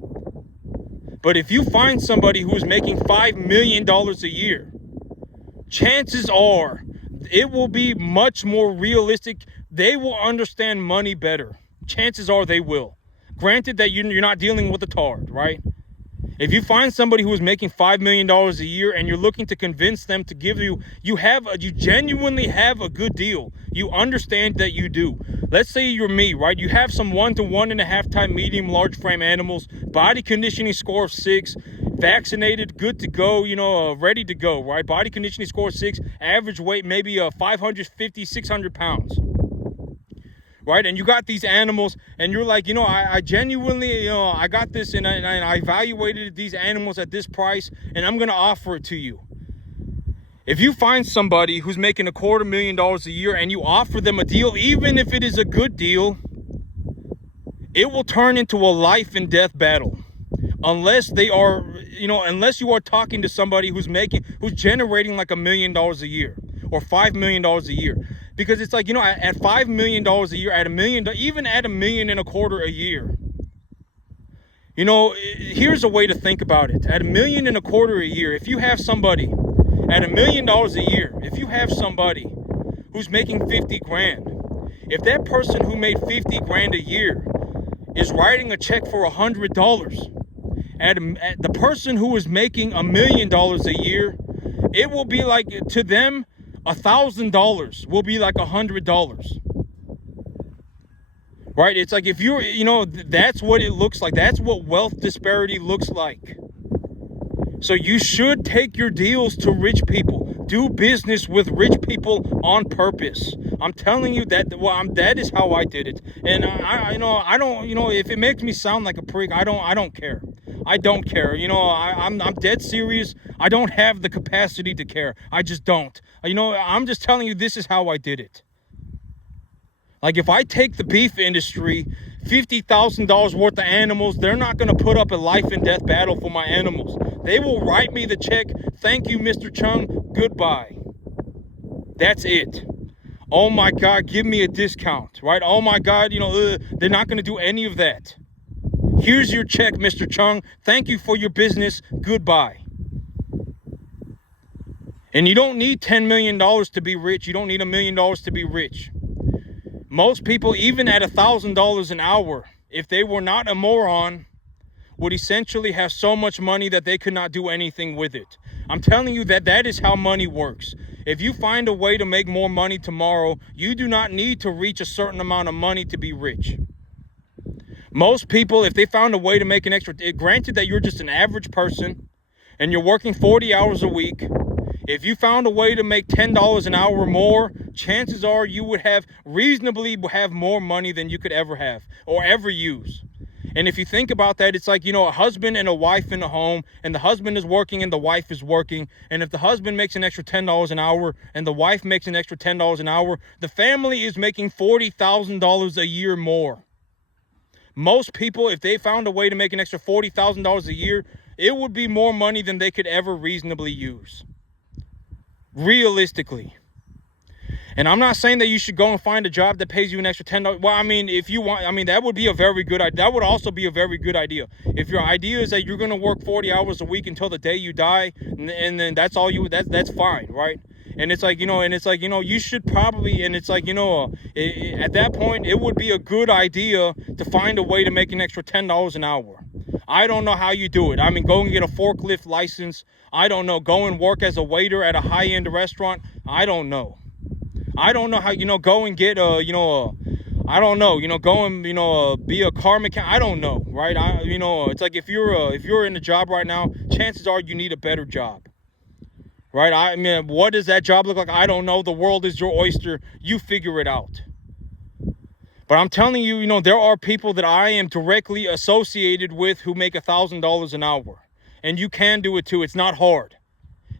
But if you find somebody who's making $5 million a year, chances are it will be much more realistic. They will understand money better. Chances are they will. Granted that you're not dealing with a tard, right? If you find somebody who is making $5 million a year and you're looking to convince them to give you, you genuinely have a good deal. You understand that you do. Let's say you're me, right? You have some 1 to 1.5 time medium, large frame animals, body conditioning score of 6, vaccinated, good to go, ready to go, right? Body conditioning score of 6, average weight maybe 550, 600 pounds. Right? And you got these animals and you're like, I genuinely, I got this and I evaluated these animals at this price and I'm going to offer it to you. If you find somebody who's making $250,000 a year and you offer them a deal, even if it is a good deal, it will turn into a life and death battle. Unless they are, unless you are talking to somebody who's generating like $1 million a year or $5 million a year. Because it's like, at $5 million a year, at $1 million, even at $1.25 million a year, here's a way to think about it. At $1.25 million a year, if you have somebody at $1 million a year, if you have somebody who's making 50 grand, if that person who made 50 grand a year is writing a check for $100, at the person who is making $1 million a year, it will be like, to them, $1,000 will be like $100, right? It's like, if you're, that's what it looks like. That's what wealth disparity looks like. So you should take your deals to rich people. Do business with rich people on purpose. I'm telling you that. Well, that is how I did it. And I don't, if it makes me sound like a prick, I don't care. I don't care. I'm dead serious. I don't have the capacity to care. I just don't. I'm just telling you, this is how I did it. Like, if I take the beef industry, $50,000 worth of animals, they're not going to put up a life and death battle for my animals. They will write me the check. Thank you, Mr. Chung. Goodbye. That's it. Oh my God, give me a discount, right? Oh my God, they're not going to do any of that. Here's your check, Mr. Chung. Thank you for your business. Goodbye. And you don't need $10 million to be rich. You don't need $1 million to be rich. Most people, even at $1,000 an hour, if they were not a moron, would essentially have so much money that they could not do anything with it. I'm telling you that is how money works. If you find a way to make more money tomorrow, you do not need to reach a certain amount of money to be rich. Most people, if they found a way to make an extra, granted that you're just an average person and you're working 40 hours a week, if you found a way to make $10 an hour more, chances are you would reasonably have more money than you could ever have or ever use. And if you think about that, it's like, a husband and a wife in the home, and the husband is working and the wife is working. And if the husband makes an extra $10 an hour and the wife makes an extra $10 an hour, the family is making $40,000 a year more. Most people, if they found a way to make an extra $40,000 a year, it would be more money than they could ever reasonably use. Realistically. And I'm not saying that you should go and find a job that pays you an extra $10. Well, if you want, that would be a very good idea. That would also be a very good idea. If your idea is that you're going to work 40 hours a week until the day you die, and then that's all that's fine, right? And it's like, you should probably, and it's like, at that point, it would be a good idea to find a way to make an extra $10 an hour. I don't know how you do it. Go and get a forklift license. I don't know. Go and work as a waiter at a high-end restaurant. I don't know. I don't know how, go and get I don't know, go and, be a car mechanic. I don't know, right? It's like, if you're in a job right now, chances are you need a better job, right? I mean, what does that job look like? I don't know. The world is your oyster. You figure it out. But I'm telling you, there are people that I am directly associated with who make $1,000 an hour. And you can do it too. It's not hard.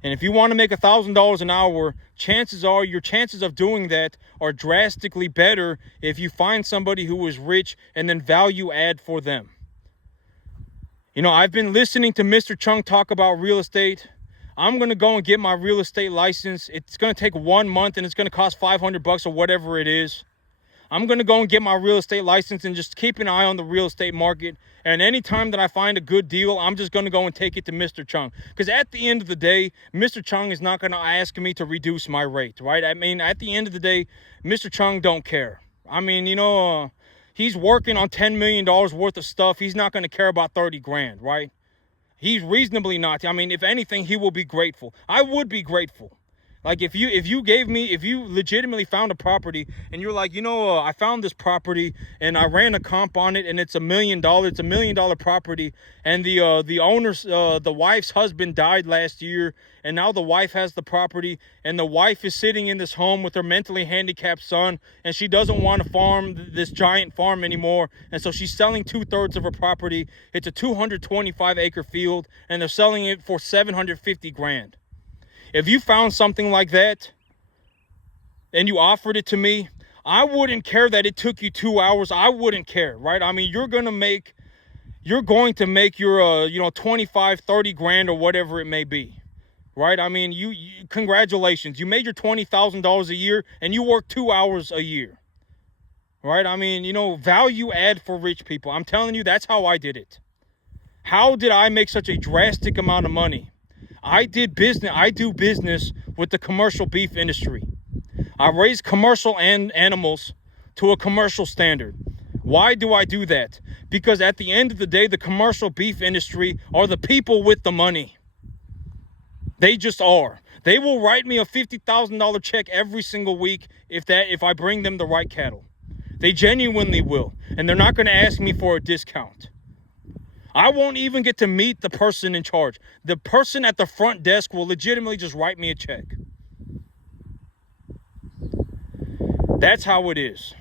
And if you want to make $1,000 an hour, chances are your chances of doing that are drastically better if you find somebody who is rich and then value add for them. I've been listening to Mr. Chung talk about real estate. I'm going to go and get my real estate license. It's going to take 1 month and it's going to cost $500 or whatever it is. I'm going to go and get my real estate license and just keep an eye on the real estate market. And anytime that I find a good deal, I'm just going to go and take it to Mr. Chung. Because at the end of the day, Mr. Chung is not going to ask me to reduce my rate, right? I mean, at the end of the day, Mr. Chung don't care. I mean, he's working on $10 million worth of stuff. He's not going to care about 30 grand, right? He's reasonably not. I mean, if anything, he will be grateful. I would be grateful. Like if you legitimately found a property and you're like, I found this property and I ran a comp on it and it's $1 million. It's $1 million property. And the owner's, the wife's husband died last year. And now the wife has the property and the wife is sitting in this home with her mentally handicapped son. And she doesn't want to farm this giant farm anymore. And so she's selling 2/3 of her property. It's a 225 acre field and they're selling it for 750 grand. If you found something like that and you offered it to me, I wouldn't care that it took you 2 hours. I wouldn't care, right? I mean, you're going to make your 25, 30 grand or whatever it may be, right? I mean, you congratulations. You made your $20,000 a year and you work 2 hours a year, right? I mean, value add for rich people. I'm telling you, that's how I did it. How did I make such a drastic amount of money? I do business with the commercial beef industry. I raise commercial animals to a commercial standard. Why do I do that? Because at the end of the day, the commercial beef industry are the people with the money. They just are. They will write me a $50,000 check every single week if I bring them the right cattle. They genuinely will. And they're not going to ask me for a discount. I won't even get to meet the person in charge. The person at the front desk will legitimately just write me a check. That's how it is.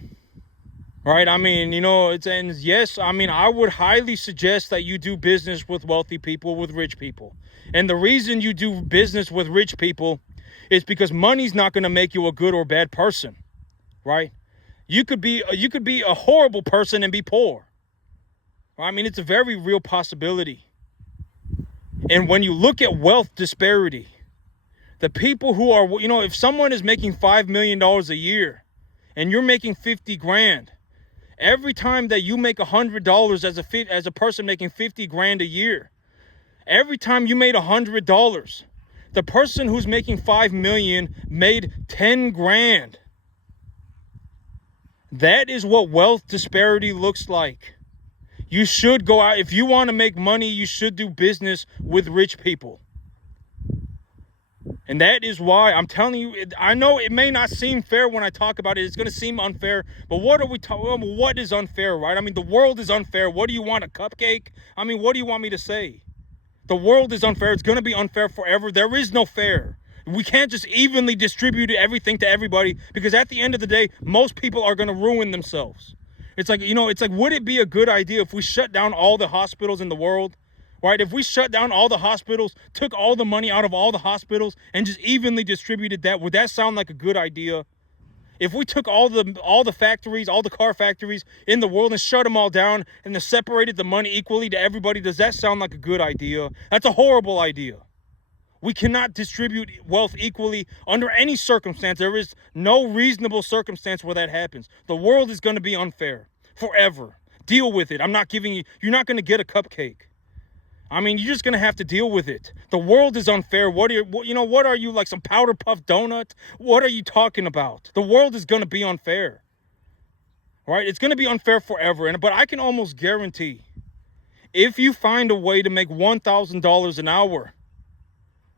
Right? I mean, yes, I mean, I would highly suggest that you do business with wealthy people, with rich people. And the reason you do business with rich people is because money's not going to make you a good or bad person. Right? You could be a horrible person and be poor. I mean, it's a very real possibility. And when you look at wealth disparity, the people who are, if someone is making $5 million a year and you're making 50 grand, every time that you make $100 as a person making 50 grand a year, every time you made $100, the person who's making 5 million made 10 grand. That is what wealth disparity looks like. You should go out. If you want to make money, you should do business with rich people. And that is why I'm telling you, I know it may not seem fair when I talk about it. It's going to seem unfair. But what is unfair, right? I mean, the world is unfair. What do you want, a cupcake? I mean, what do you want me to say? The world is unfair. It's going to be unfair forever. There is no fair. We can't just evenly distribute everything to everybody because at the end of the day, most people are going to ruin themselves. It's like, would it be a good idea if we shut down all the hospitals in the world, right? If we shut down all the hospitals, took all the money out of all the hospitals and just evenly distributed that, would that sound like a good idea? If we took all the factories, all the car factories in the world and shut them all down and then separated the money equally to everybody, does that sound like a good idea? That's a horrible idea. We cannot distribute wealth equally under any circumstance. There is no reasonable circumstance where that happens. The world is going to be unfair forever. Deal with it. You're not going to get a cupcake. I mean, you're just going to have to deal with it. The world is unfair. What are you, like some powder puff donut? What are you talking about? The world is going to be unfair. Right? It's going to be unfair forever. But I can almost guarantee if you find a way to make $1,000 an hour,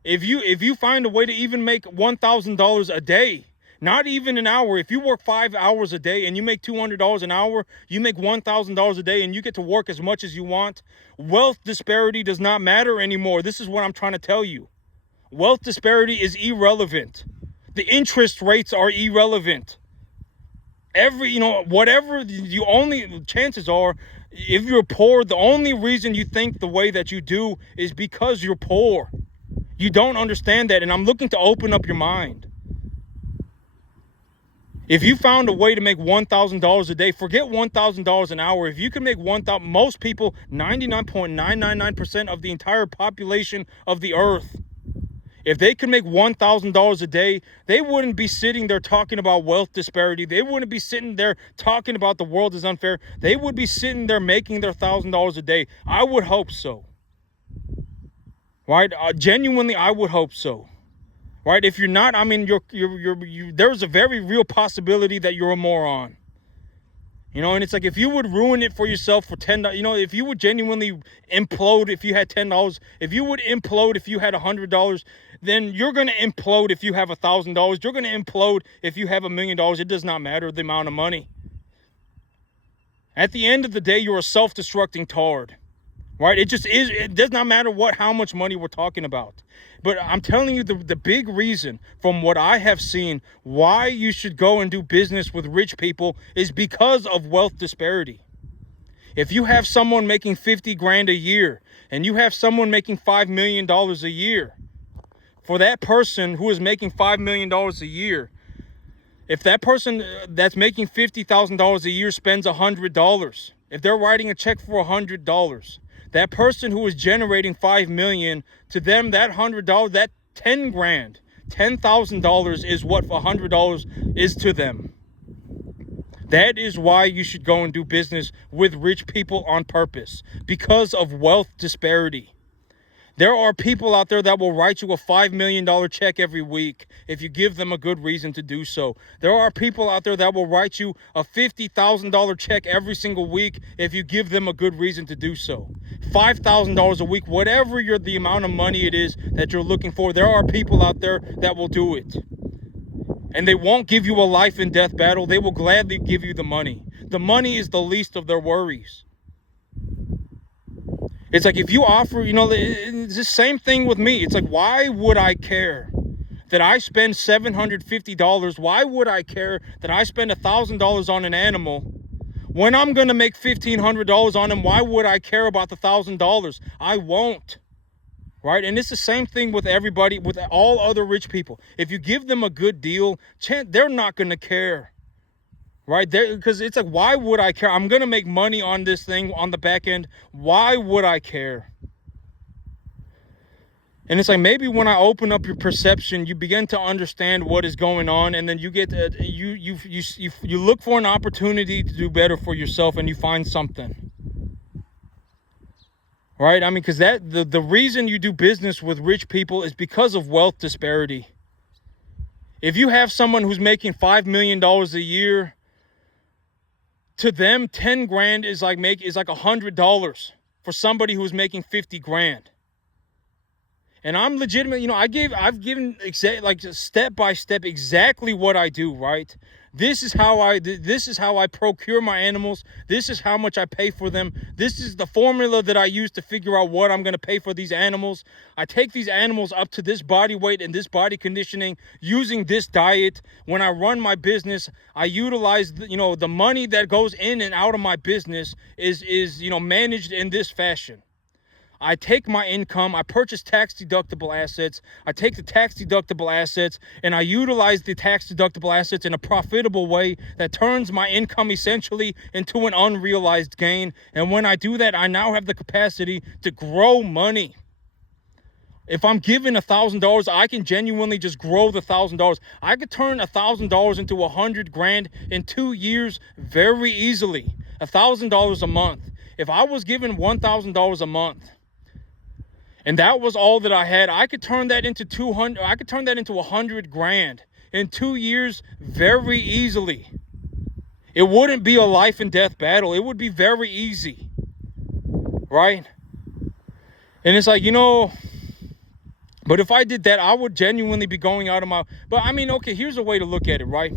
if you find a way to even make $1,000 a day, not even an hour, if you work 5 hours a day and you make $200 an hour, you make $1,000 a day and you get to work as much as you want, wealth disparity does not matter anymore. This is what I'm trying to tell you. Wealth disparity is irrelevant. The interest rates are irrelevant. Whatever you only, chances are, if you're poor, the only reason you think the way that you do is because you're poor. You don't understand that, and I'm looking to open up your mind. If you found a way to make $1,000 a day, forget $1,000 an hour. If you can make 1,000, most people, 99.999% of the entire population of the earth, if they could make $1,000 a day, they wouldn't be sitting there talking about wealth disparity. They wouldn't be sitting there talking about the world is unfair. They would be sitting there making their $1,000 a day. I would hope so. Right? Genuinely, I would hope so. Right? If you're not, I mean, there's a very real possibility that you're a moron. And it's like, if you would ruin it for yourself for $10, if you would genuinely implode if you had $10, if you would implode if you had $100, then you're going to implode if you have $1,000. You're going to implode if you have $1 million. It does not matter the amount of money. At the end of the day, you're a self-destructing tard. Right? It just is. It does not matter how much money we're talking about. But I'm telling you, the big reason from what I have seen why you should go and do business with rich people is because of wealth disparity. If you have someone making 50 grand a year and you have someone making $5 million a year, for that person who is making $5 million a year, if that person that's making $50,000 a year spends $100, if they're writing a check for $100, that person who is generating $5 million, to them, that $100, that 10 grand, $10,000 is what $100 is to them. That is why you should go and do business with rich people on purpose, because of wealth disparity. There are people out there that will write you a $5 million check every week if you give them a good reason to do so. There are people out there that will write you a $50,000 check every single week if you give them a good reason to do so. $5,000 a week, whatever the amount of money it is that you're looking for, there are people out there that will do it. And they won't give you a life and death battle. They will gladly give you the money. The money is the least of their worries. It's like, if you offer, it's the same thing with me. It's like, why would I care that I spend $750? Why would I care that I spend $1,000 on an animal when I'm going to make $1,500 on him? Why would I care about the $1,000? I won't. Right? And it's the same thing with everybody, with all other rich people. If you give them a good deal, they're not going to care. Right? Because it's like, why would I care? I'm going to make money on this thing on the back end. Why would I care? And it's like, maybe when I open up your perception, you begin to understand what is going on, and then you get you look for an opportunity to do better for yourself, and you find something. Right? I mean, because the reason you do business with rich people is because of wealth disparity. If you have someone who's making $5 million a year, to them, 10 grand is like $100 for somebody who's making 50 grand. And I'm legitimate, I've given step by step exactly what I do, right? This is how I procure my animals. This is how much I pay for them. This is the formula that I use to figure out what I'm going to pay for these animals. I take these animals up to this body weight and this body conditioning using this diet. When I run my business, I utilize the money that goes in and out of my business is managed in this fashion. I take my income, I purchase tax-deductible assets, I take the tax-deductible assets, and I utilize the tax-deductible assets in a profitable way that turns my income essentially into an unrealized gain. And when I do that, I now have the capacity to grow money. If I'm given $1,000, I can genuinely just grow the $1,000. I could turn $1,000 into 100 grand in 2 years very easily. $1,000 a month. If I was given $1,000 a month, and that was all that I had, I could turn that into 100 grand in 2 years very easily. It wouldn't be a life and death battle. It would be very easy. Right? And it's like, but if I did that, I would genuinely be going out of my, but I mean, okay, here's a way to look at it, right?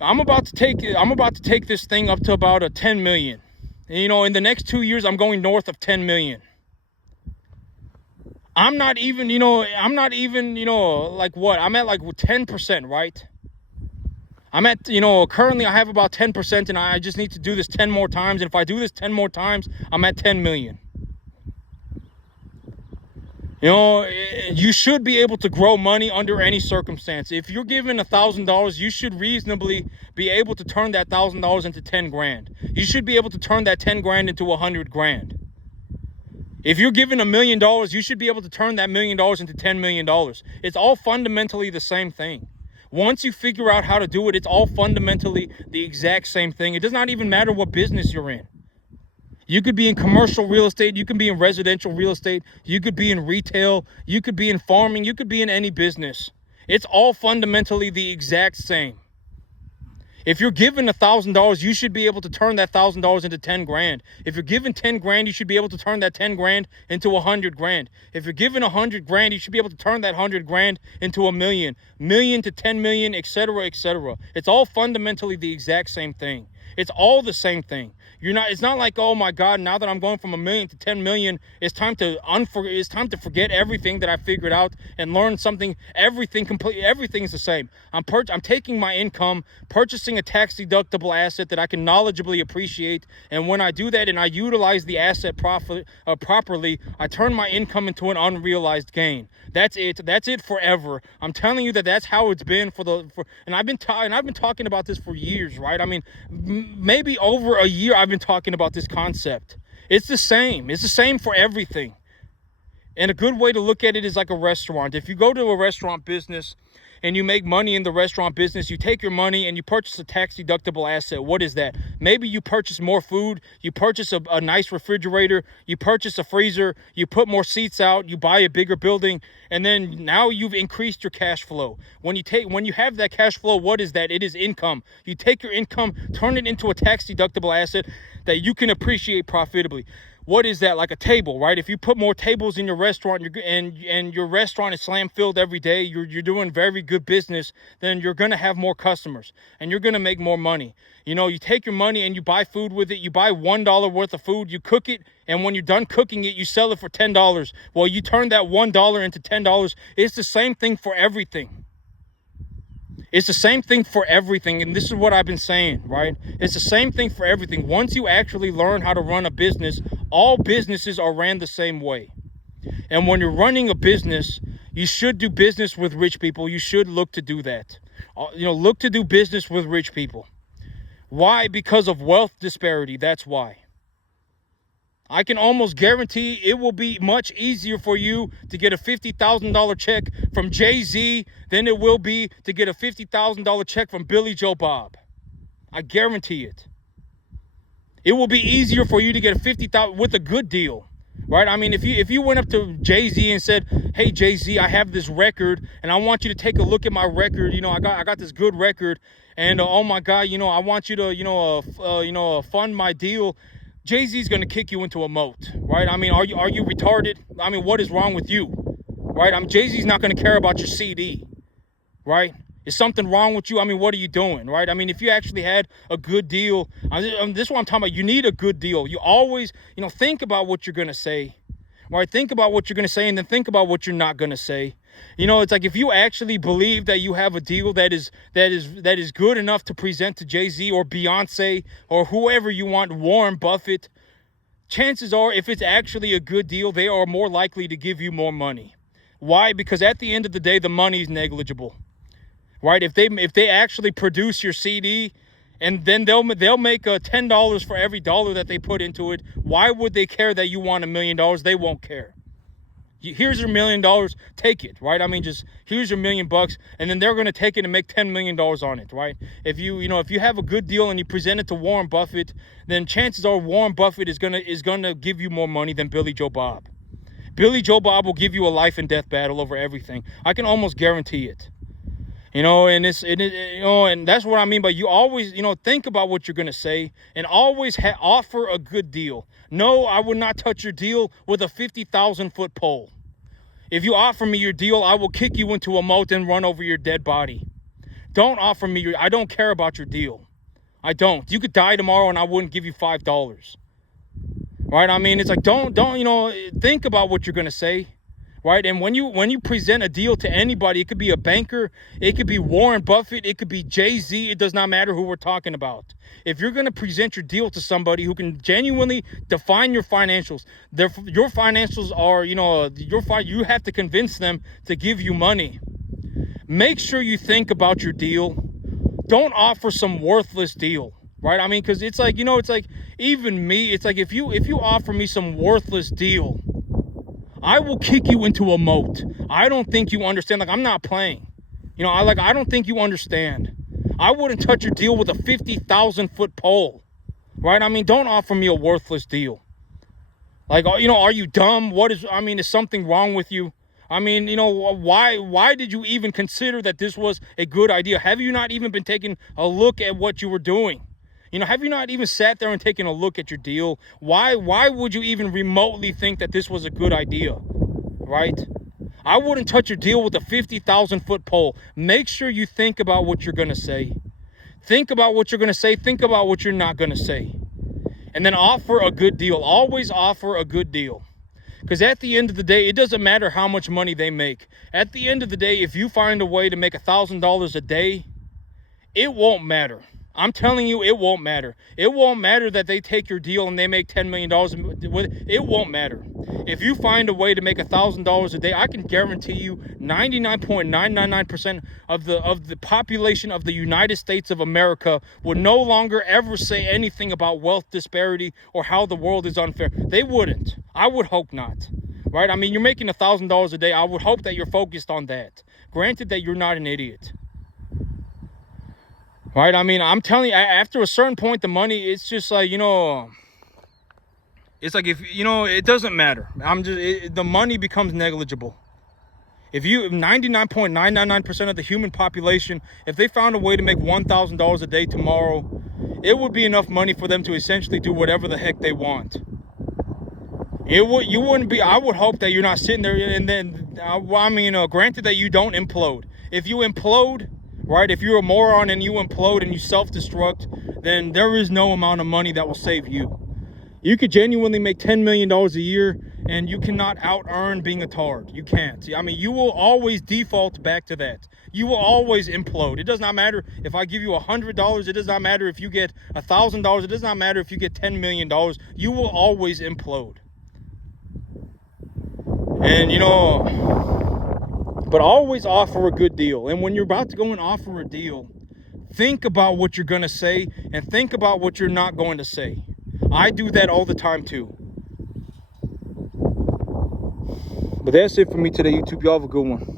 I'm about to take this thing up to about a 10 million. And, in the next 2 years, I'm going north of 10 million. I'm not even, like what? I'm at like 10%, right? I'm at, currently I have about 10%, and I just need to do this 10 more times. And if I do this 10 more times, I'm at 10 million. You should be able to grow money under any circumstance. If you're given $1,000, you should reasonably be able to turn that $1,000 into 10 grand. You should be able to turn that 10 grand into 100 grand. If you're given $1 million, you should be able to turn that $1 million into $10 million. It's all fundamentally the same thing. Once you figure out how to do it, it's all fundamentally the exact same thing. It does not even matter what business you're in. You could be in commercial real estate. You can be in residential real estate. You could be in retail. You could be in farming. You could be in any business. It's all fundamentally the exact same. If you're given $1,000, you should be able to turn that $1,000 into 10 grand. If you're given 10 grand, you should be able to turn that 10 grand into 100 grand. If you're given 100 grand, you should be able to turn that 100 grand into $1 million to 10 million, etc., etc. It's all fundamentally the exact same thing. It's all the same thing. It's not like, oh my God, now that I'm going from $1 million to 10 million, it's time to forget everything that I figured out and learn something. Everything's the same. I'm taking my income, purchasing a tax deductible asset that I can knowledgeably appreciate, and when I do that and I utilize the asset properly, I turn my income into an unrealized gain. That's it forever. I'm telling you that's how it's been and I've been talking about this for years, right? I mean, maybe over a year I've been talking about this concept. It's the same for everything. And a good way to look at it is like a restaurant. If you go to a restaurant business and you make money in the restaurant business, you take your money and you purchase a tax deductible asset. What is that? Maybe you purchase more food, you purchase a nice refrigerator, you purchase a freezer, you put more seats out, you buy a bigger building, and then now you've increased your cash flow. When you have that cash flow, what is that? It is income. You take your income, turn it into a tax deductible asset that you can appreciate profitably. What is that? Like a table, right? If you put more tables in your restaurant and your restaurant is slam filled every day, you're doing very good business, then you're going to have more customers and you're going to make more money. You take your money and you buy food with it. You buy $1 worth of food, you cook it, and when you're done cooking it, you sell it for $10. Well, you turn that $1 into $10. It's the same thing for everything. It's the same thing for everything, and this is what I've been saying, right? It's the same thing for everything. Once you actually learn how to run a business, all businesses are ran the same way. And when you're running a business, you should do business with rich people. You should look to do that. Look to do business with rich people. Why? Because of wealth disparity. That's why. I can almost guarantee it will be much easier for you to get a $50,000 check from Jay-Z than it will be to get a $50,000 check from Billy Joe Bob. I guarantee it. It will be easier for you to get a $50,000 with a good deal, right? I mean, if you went up to Jay-Z and said, "Hey Jay-Z, I have this record and I want you to take a look at my record. I got this good record, and oh my God, I want you to fund my deal." Jay-Z's going to kick you into a moat, right? I mean, are you retarded? I mean, what is wrong with you, right? Jay-Z's not going to care about your CD, right? Is something wrong with you? I mean, what are you doing, right? I mean, if you actually had a good deal, this is what I'm talking about. You need a good deal. You always, think about what you're going to say, right? Think about what you're going to say, and then think about what you're not going to say. It's like if you actually believe that you have a deal that is good enough to present to Jay-Z or Beyonce or whoever you want, Warren Buffett, chances are if it's actually a good deal, they are more likely to give you more money. Why? Because at the end of the day, the money is negligible, right? If they actually produce your CD and then they'll make $10 for every dollar that they put into it, why would they care that you want $1 million? They won't care. Here's your $1 million, take it, right? I mean, just here's your $1 million, and then they're going to take it and make $10 million on it, right? If you have a good deal and you present it to Warren Buffett, then chances are Warren Buffett is gonna give you more money than Billy Joe Bob. Billy Joe Bob will give you a life and death battle over everything. I can almost guarantee it. And and that's what I mean by you always, think about what you're going to say and always offer a good deal. No, I would not touch your deal with a 50,000-foot pole. If you offer me your deal, I will kick you into a moat and run over your dead body. Don't offer me I don't care about your deal. I don't. You could die tomorrow and I wouldn't give you $5. Right? I mean, it's like, don't think about what you're going to say. right? And when you present a deal to anybody, it could be a banker, it could be Warren Buffett, it could be Jay-Z, it does not matter who we're talking about. If you're going to present your deal to somebody who can genuinely define your financials, your financials are, you have to convince them to give you money. Make sure you think about your deal. Don't offer some worthless deal, right? I mean, because it's like, it's like, even me, it's like, if you offer me some worthless deal, I will kick you into a moat. I don't think you understand. Like, I'm not playing. I don't think you understand. I wouldn't touch your deal with a 50,000-foot pole, right? I mean, don't offer me a worthless deal. Like, are you dumb? Is something wrong with you? I mean, why did you even consider that this was a good idea? Have you not even been taking a look at what you were doing? Have you not even sat there and taken a look at your deal? Why would you even remotely think that this was a good idea, right? I wouldn't touch your deal with a 50,000-foot pole. Make sure you think about what you're going to say. Think about what you're going to say. Think about what you're not going to say. And then offer a good deal. Always offer a good deal. Because at the end of the day, it doesn't matter how much money they make. At the end of the day, if you find a way to make $1,000 a day, it won't matter. I'm telling you, it won't matter. It won't matter that they take your deal and they make $10 million. It won't matter. If you find a way to make $1,000 a day, I can guarantee you 99.999% of the population of the United States of America would no longer ever say anything about wealth disparity or how the world is unfair. They wouldn't. I would hope not. Right? I mean, you're making $1,000 a day. I would hope that you're focused on that. Granted that you're not an idiot. Right? I mean, I'm telling you, after a certain point, the money, it's just like, it's like, if, it doesn't matter. The money becomes negligible. If 99.999% of the human population, if they found a way to make $1,000 a day tomorrow, it would be enough money for them to essentially do whatever the heck they want. You wouldn't be, I would hope that you're not sitting there and then, granted that you don't implode. If you implode, right, if you're a moron and you implode and you self-destruct, then there is no amount of money that will save you. You could genuinely make $10 million a year and you cannot out-earn being a tard. You can't. I mean, you will always default back to that. You will always implode. It does not matter if I give you $100. It does not matter if you get $1,000. It does not matter if you get $10 million. You will always implode. And, but always offer a good deal. And when you're about to go and offer a deal, think about what you're going to say and think about what you're not going to say. I do that all the time too. But that's it for me today, YouTube. Y'all have a good one.